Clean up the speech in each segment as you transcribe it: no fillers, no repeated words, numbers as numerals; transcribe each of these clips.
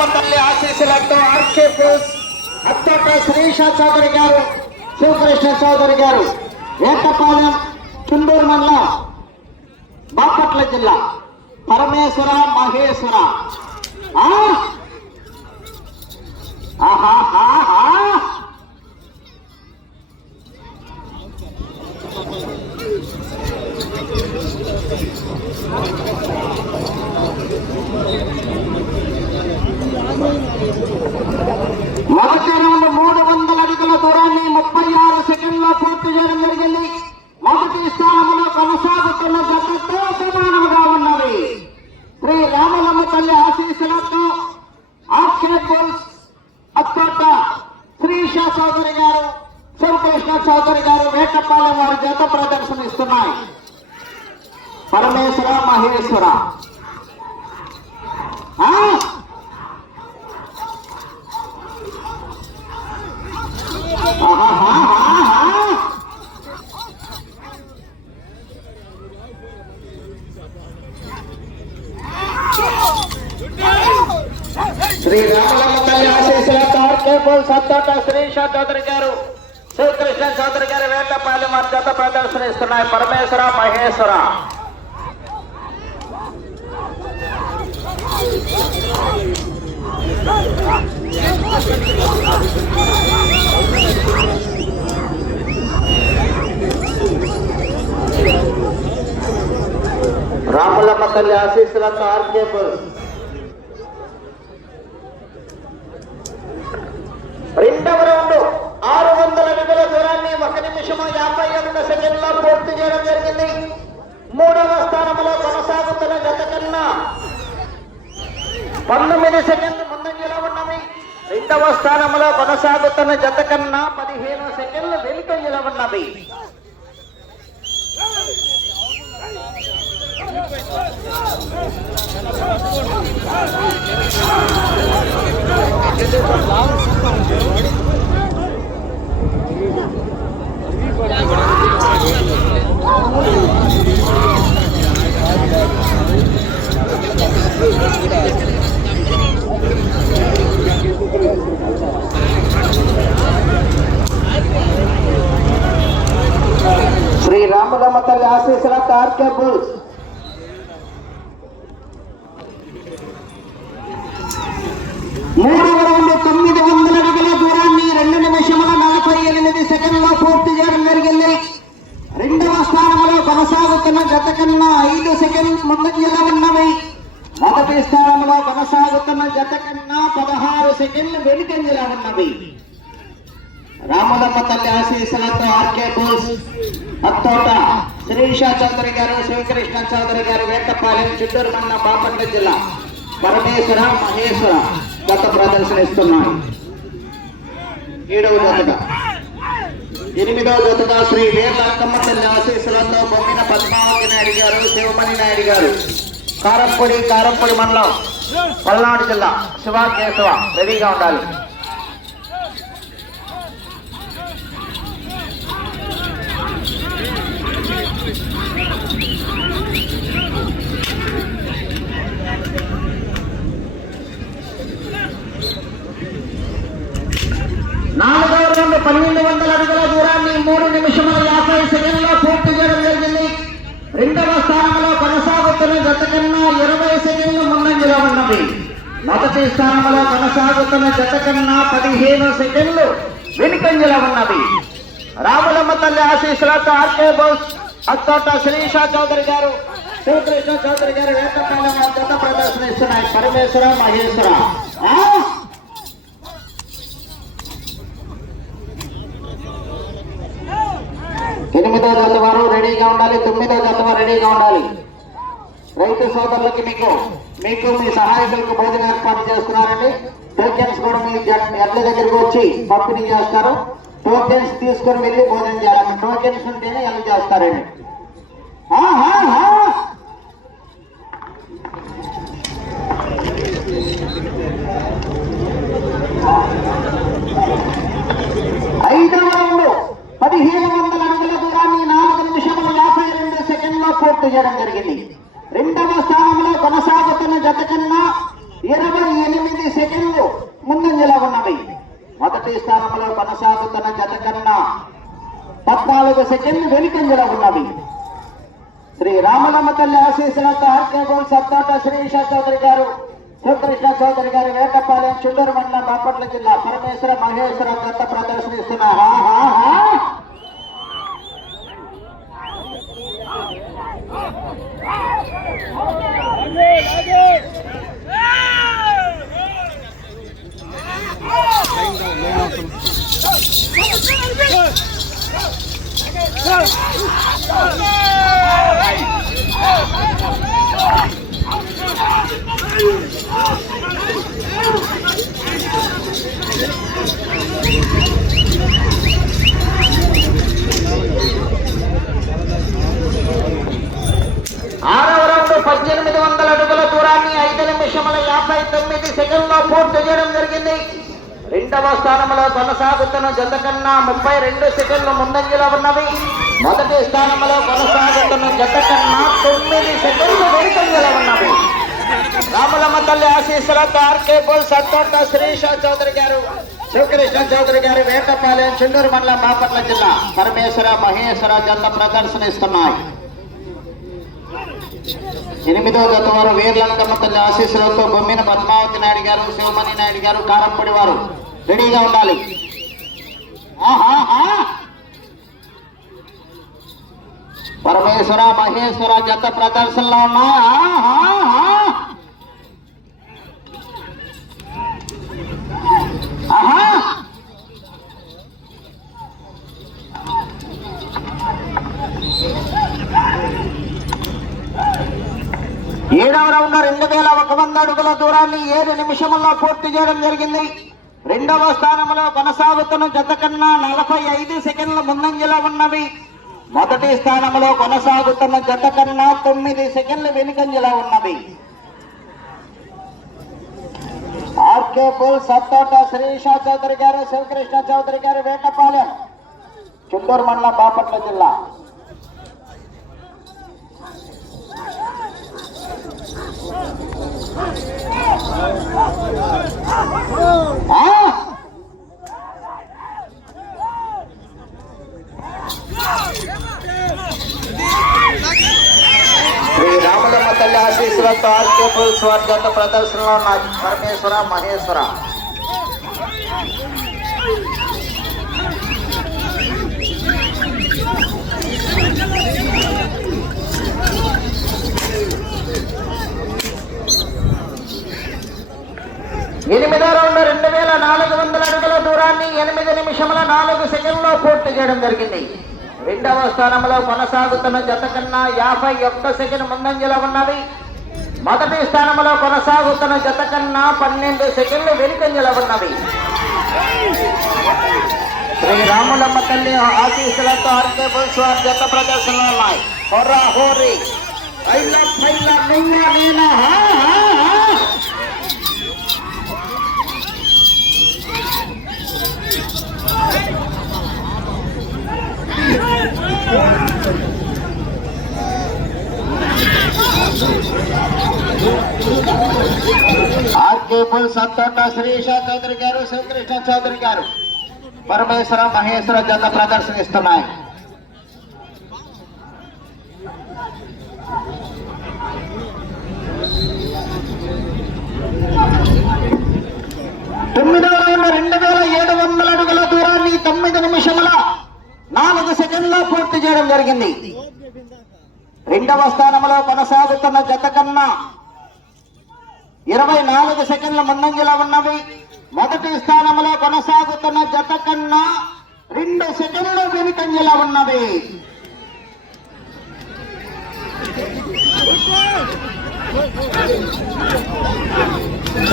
రాములమ్మ తల్లి ఆశీస్సులతో ఆర్కే పోస్ అత్తోట శ్రీష చౌదరి గారు, శివకృష్ణ చౌదరి గారు, వేటపాలెం, చుండూరు మండలం, బాపట్ల జిల్లా. పరమేశ్వర మహేశ్వర మొదటి రౌండ్ 300 అడుగుల దూరాన్ని 36 సెకండ్లో పూర్తి చేయడం జరిగింది. మొదటి స్థానంలో కొనసాగుతున్న జట్టుతో సమానంగా ఉన్నవి. శ్రీ రాములమ్మ తల్లి ఆశీస్సులతో ఆర్కే పోల్స్ అత్తోట శ్రీష చౌదరి గారు, శివకృష్ణ చౌదరి గారు, వేటపాలెం వారి జత ప్రదర్శనిస్తున్నాయి. పరమేశ్వర మహేశ్వర శ్రీ రామలమ్మ తల్లి ఆశీస్సులతో ఆర్కే పోల్స్ అత్తోట శ్రీష చౌదరి గారు, శివకృష్ణ చౌదరి గారు, వేటపాలెం వారి జత ప్రదర్శనిస్తున్నాయి. పరమేశ్వర మహేశ్వర రాములమ్మ తల్లి ఆశీస్సులతో ఆర్కే పోల్స్ రెండవ రౌండ్ 600 అడుగుల దూరాన్ని 1 నిమిషము 52 సెకండ్లో పూర్తి చేయడం జరిగింది. మూడవ స్థానంలో కొనసాగుతున్న జత కన్నా 19 సెకండ్లు ముందంజలో ఉన్నవి. రెండవ స్థానంలో కొనసాగుతున్న జత కన్నా 15 సెకండ్లు వెనుకంజలో ఉన్నవి. శ్రీ రాములమ్మ తల్లి ఆశీస్సులతో ఆర్కే పోల్స్ మూడవ రౌండ్ 900 అడుగుల దూరాన్ని 2 నిమిషముల 48 సెకండ్లో పూర్తి చేయడం జరిగింది. రెండవ స్థానంలో కొనసాగుతున్న జత కన్నా 5 సెకండ్లు ముందంజలో ఉన్నవి. మొదటి స్థానంలో కొనసాగుతున్న జత కన్నా 16 సెకండ్లు వెనుకంజలో ఉన్నవి. రాములమ్మ తల్లి ఆశీస్సులతో ఆర్కే పోల్స్ అత్తోట శ్రీష చౌదరి గారు, శివకృష్ణ చౌదరి గారు, వేటపాలెం, చుండూరు మండలం, బాపట్ల జిల్లా. పరమేశ్వర మహేశ్వర గత ప్రదర్శనిస్తున్నాయి. 7వ జతగా 8వ జతగా శ్రీ వీర్లక్కమ్మ తల్లి ఆశీస్సులతో బొమ్మిన పద్మావతి నాయుడు గారు, శివమణి నాయుడు గారు, కారంపొడి మండలం, పల్నాడు జిల్లా. శివ కేశవ రెడీగా ఉండాలి. నాలుగవ రౌండ్ 1200 అడుగుల దూరాన్ని 3 నిమిషముల 50 సెకండ్లో పూర్తి చేయడం జరిగింది. రెండవ స్థానంలో కొనసాగుతున్న జత కన్నా 20 సెకండ్లు ముందంజలో ఉన్నవి. మొదటి స్థానంలో కొనసాగుతున్న జత కన్నా 15 సెకండ్లు వెనుకంజలో ఉన్నవి. రాములమ్మ తల్లి ఆశీస్సులతో ఆర్కే పోల్స్ అత్తోట శ్రీష చౌదరి గారు, శివకృష్ణ చౌదరి గారు, వేటపాలెం జత ప్రదర్శనిస్తున్నాయి. పరమేశ్వర మహేశ్వర 8వ జత వారు రెడీగా ఉండాలి. 9వ జత వారు రెడీగా ఉండాలి. రైతు సోదరులకి మీకు మీ సహాయకులకు భోజనం ఏర్పాటు చేస్తున్నారండి. టోకెన్స్ కూడా మీ ఎడ్ల దగ్గరకు వచ్చి పంపిణీ చేస్తారు. టోకెన్స్ తీసుకొని వెళ్ళి భోజనం చేయాలి. టోకెన్స్ ఉంటేనే ఎలా చేస్తారండి. ఐదవ రౌండ్ 1500 అడుగుల దూరాన్ని 4 నిమిషముల 52 సెకండ్లో పూర్తి చేయడం జరిగింది. రెండవ స్థానంలో కొనసాగుతున్న జత కన్నా 28 సెకండ్లు ముందంజలో ఉన్నవి. మొదటి స్థానంలో కొనసాగుతున్న జత కన్నా 14 సెకండ్లు వెనుకంజలో ఉన్నవి. శ్రీ రామలమ్మ తల్లి ఆశీస్సులతో ఆర్కే గోల్ సత్తోట శ్రీష చౌదరి గారు, శివకృష్ణ చౌదరి గారు, వేటపాలెం, చుండూరు మండలం, బాపట్ల జిల్లా పరమేశ్వర మహేశ్వర జత ప్రదర్శనిస్తున్నారు. ఆరవ రౌండ్ 1800 అడుగుల దూరాన్ని 5 నిమిషముల 59 సెకండ్లో పూర్తి చేయడం జరిగింది. రెండవ స్థానంలో కొనసాగుతున్న జత కన్నా 32 సెకండ్లు ముందంజలో ఉన్నవి. మొదటి స్థానంలో కొనసాగుతున్న జత కన్నా 9 సెకండ్లు వెనుకంజలో ఉన్నవి. రామలమ్మ తల్లి ఆశీస్సులతో ఆర్కే గోల్ సత్తోట శ్రీష చౌదరి గారు, శివకృష్ణ చౌదరి గారు, వేటపాలెం, చుండూరు మండలం, బాపట్ల జిల్లా పరమేశ్వర మహేశ్వర జత ప్రదర్శనిస్తున్నాయి. 8వ జత వారు వీర్లంకమ్మ తల్లి ఆశీస్సులతో బొమ్మిన పద్మావతి నాయుడు గారు, శివమణి నాయుడు గారు, కారంపొడి వారు రెడీగా ఉండాలి. పరమేశ్వర మహేశ్వర జత ప్రదర్శనలో ఉన్నాయి. ఏడవ రౌండ్ 2100 అడుగుల దూరాన్ని 7 నిమిషముల్లో పూర్తి చేయడం జరిగింది. రెండవ స్థానంలో కొనసాగుతున్న జత కన్నా 45 సెకండ్ల ముందంజలో ఉన్నవి. మొదటి స్థానంలో కొనసాగుతున్న జత కన్నా 9 సెకండ్లు వెనుకంజలో ఉన్నవి. ఆర్కే గోల్ సత్తోట శ్రీష చౌదరి గారు, శివకృష్ణ చౌదరి గారు, వేటపాలెం, చుండూరు మండలం, బాపట్ల జిల్లా. శ్రీ రామలమ్మ తల్లి ఆశీస్సులతో ఆర్కే గోల్ స్వర్గత ప్రదర్శనలో ఉన్నాయి. పరమేశ్వర మహేశ్వర. ఎనిమిదో రౌండ్ 2400 అడుగుల దూరాన్ని 8 నిమిషముల 4 సెకండ్లో పూర్తి చేయడం జరిగింది. రెండవ స్థానంలో కొనసాగుతున్న జత కన్నా 51 సెకండ్ ముందంజలో ఉన్నది. మొదటి స్థానంలో కొనసాగుతున్న జత కన్నా 12 సెకండ్లు వెనుకంజలో ఉన్నవి. శ్రీ రాములమ్మ తల్లి ఆశీస్సులతో ఆర్కే గోల్ స్వార్ జత ప్రదర్శనలో ఉన్నాయి. హోరా హోరీ ఆర్కే గోల్ సత్తోట శ్రీష చౌదరి గారు, శివకృష్ణ చౌదరి గారు, పరమేశ్వర మహేశ్వర జత ప్రదర్శనిస్తున్నాయి. తొమ్మిదవ రౌండ్ 2700 అడుగుల దూరాన్ని 9 నిమిషముల 4 సెకండ్లో పూర్తి చేయడం జరిగింది. రెండవ స్థానంలో కొనసాగుతున్న జత కన్నా 24 సెకండ్ల ముందంజలో ఉన్నవి. మొదటి స్థానంలో కొనసాగుతున్న జత కన్నా 2 సెకండ్లు వెనుకంజలో ఉన్నవి.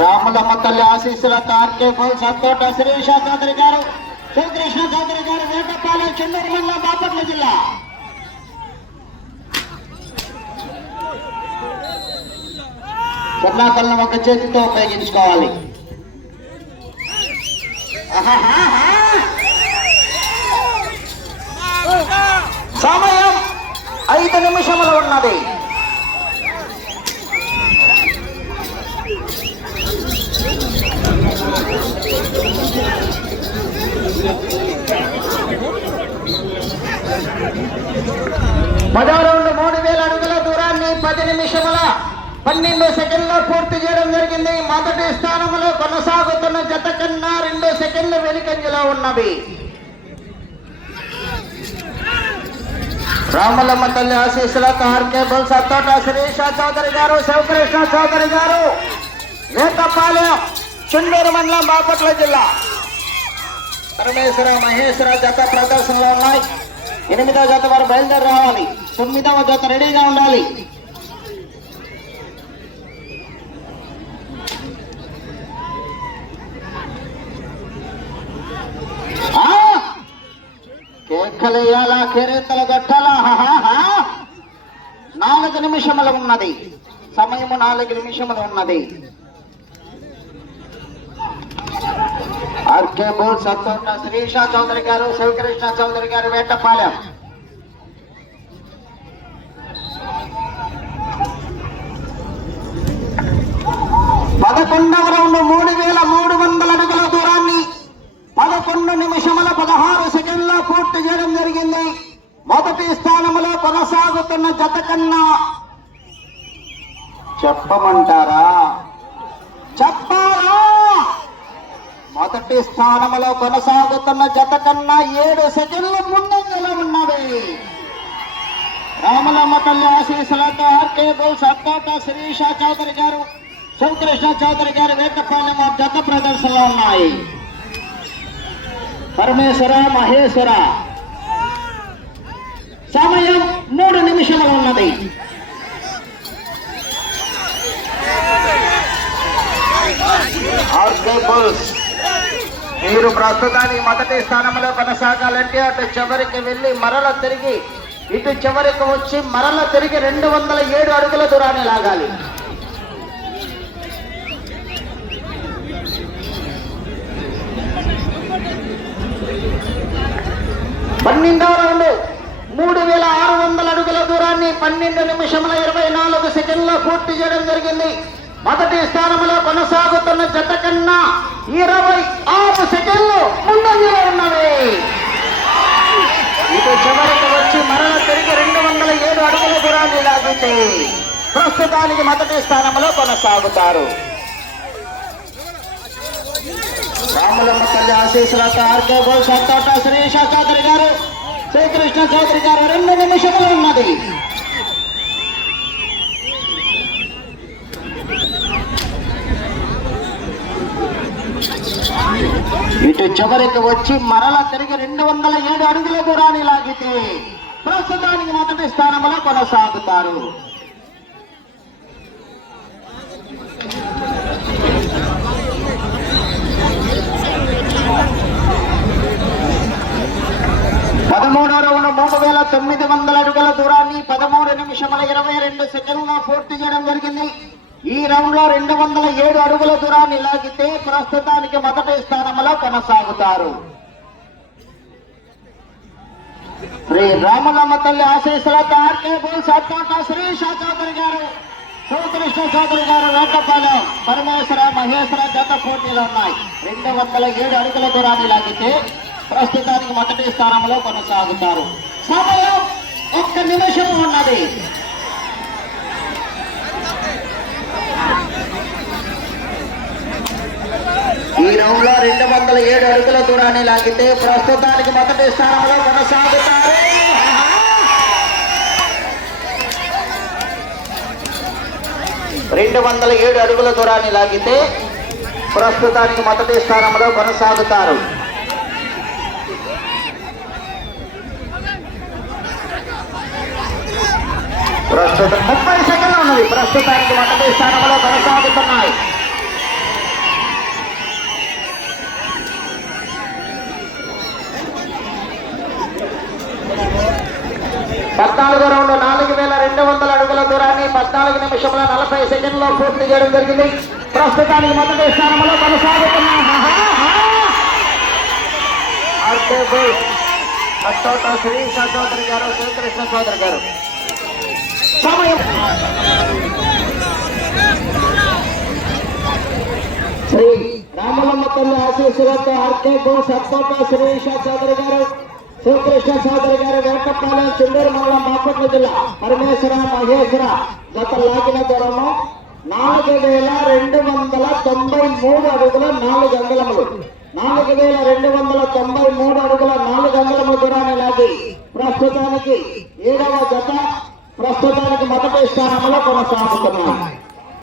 రామలమ్మ తల్లి ఆశీస్సులతో ఆర్కే గోల్ సత్తోట శ్రీష చౌదరి గారు, శివకృష్ణ చౌదరి గారు, వేటపాలెం, చుండూరు మండలం, బాపట్ల జిల్లా. చెన్నాతలను ఒక చేతితో ఉపయోగించుకోవాలి. సమయం 5 నిమిషములు ఉన్నది. 10వ రౌండ్ 3000 అడుగుల దూరాన్ని 10 నిమిషముల 12 సెకండ్లో పూర్తి చేయడం జరిగింది. మొదటి స్థానంలో కొనసాగుతున్న జత కన్నా 2 సెకండ్లు వెనుకంజలో ఉన్నవి. రామలమ్మ తల్లి ఆశీస్సులతో ఆర్కేబుల్ సత్తోట శిరీష చౌదరి గారు, శివకృష్ణ చౌదరి గారు, వేటపాలెం, చుండూరు మండలం, బాపట్ల జిల్లా. పరమేశ్వర మహేశ్వర జత ప్రదర్శనలో ఉన్నాయి. 8వ జత వారు బయలుదేరి రావాలి. 9వ జత రెడీగా ఉండాలి. కేకలేయాలా, కేరింతలు గట్టాలా. 4 నిమిషములు ఉన్నది సమయము, 4 నిమిషములు ఉన్నది. ఆర్కే బోల్ సత్తోట శ్రీషా చౌదరి గారు, శివకృష్ణ చౌదరి గారు, వేటపాలెం. పదకొండవ రౌండ్ 3300 అడుగుల దూరాన్ని 11 నిమిషముల 16 సెకండ్లో పూర్తి చేయడం జరిగింది. మొదటి స్థానంలో కొనసాగుతున్న జత కన్నా చెప్పమంటారా, చెప్పాలా? మొదటి స్థానంలో కొనసాగుతున్న జత కన్నా 7 సెకండ్లు ముందంజలో ఉన్నవి. రామలమ్మ తల్లి ఆశీస్సులతో ఆర్కే బోల్ సత్తోట శిరీష చౌదరి గారు, శివకృష్ణ చౌదరి గారు, వేటపాలెం జత ప్రదర్శనలో ఉన్నాయి. పరమేశ్వర మహేశ్వర సమయం 3 నిమిషములు ఉన్నది. ఆర్కే బోల్స్ మీరు ప్రస్తుతానికి మొదటి స్థానంలో కొనసాగాలంటే అటు చివరికి వెళ్ళి మరల తిరిగి ఇటు చివరికి వచ్చి మరల తిరిగి 207 అడుగుల దూరాన్ని లాగాలి. పన్నెండవ రౌండ్ 3600 అడుగుల దూరాన్ని 12 నిమిషముల 24 సెకండ్లో పూర్తి చేయడం జరిగింది. మొదటి స్థానంలో కొనసాగుతున్న జత కన్నా 26 సెకండ్లు ముందంజలో ఉన్నవి. ఇటు చివరికి వచ్చి మరల తిరిగి 207 అడుగుల దూరాన్ని లాగితే ప్రస్తుతానికి మొదటి స్థానంలో కొనసాగుతారు. రామలమ్మ తల్లి ఆశీస్సులతో ఆర్కే బోల్ సత్తోట శ్రీష చౌదరి గారు, శ్రీకృష్ణ చౌదరి గారు 2 నిమిషములు ఉన్నది. ఇటు చివరికి వచ్చి మరల తిరిగి 207 అడుగుల దూరాన్ని లాగితే ప్రస్తుతానికి మొదటి స్థానంలో కొనసాగుతారు. పదమూడవ రౌండ్ 3900 అడుగుల దూరాన్ని 13 నిమిషముల 22 సెకండ్లో పూర్తి చేయడం జరిగింది. ఈ రౌండ్ లో 207 అడుగుల దూరాన్ని లాగితే ప్రస్తుతానికి మొదటి స్థానంలో కొనసాగుతారు. శ్రీ రామలమ్మ తల్లి ఆశీస్సులతో ఆర్కే బోల్ సత్తోట శ్రీష చౌదరి గారు, శివకృష్ణ చౌదరి గారు, వేటపాలెం, పరమేశ్వర మహేశ్వర జత పోటీలు ఉన్నాయి. 207 అడుగుల దూరాన్ని లాగితే ప్రస్తుతానికి మొదటి స్థానంలో కొనసాగుతారు. సమయం 1 నిమిషం ఉన్నది. ఈ రౌండ్ లో 207 అడుగుల దూరాన్ని లాగితే ప్రస్తుతానికి మొదటి స్థానంలో కొనసాగుతారు. 207 అడుగుల దూరాన్ని లాగితే ప్రస్తుతానికి మొదటి స్థానంలో కొనసాగుతారు. ప్రస్తుతం 30 సెకండ్లు ఉన్నది. ప్రస్తుతానికి మొదటి స్థానంలో కొనసాగుతున్నాయి. 14వ రౌండ్ 4200 అడుగుల దూరాన్ని 14 నిమిషముల 40 సెకండ్లో పూర్తి చేయడం జరిగింది. ప్రస్తుతానికి మొదటి స్థానంలో కొనసాగుతున్న శ్రీష చౌదరి గారు, శ్రీకృష్ణ చౌదరి గారు. సమయం శ్రీ రామలమ్మ తల్లి ఆశీస్సులతో ఆర్కే గో సత్కోట శ్రీష చౌదరి గారు, శివకృష్ణ చౌదరి గారు, వేటపాలెం, చుండూరు మండలం, బాపట్ల జిల్లా. పరమేశ్వర మహేశ్వర జత లాగిన దూరము 4293 అడుగుల 4 అంగుళములు. 4293 అడుగుల 4 అంగుళముల దూరాన్ని లాగి ప్రస్తుతానికి 7వ జత ప్రస్తుతానికి మొదటి స్థానంలో కొనసాగుతున్నాయి.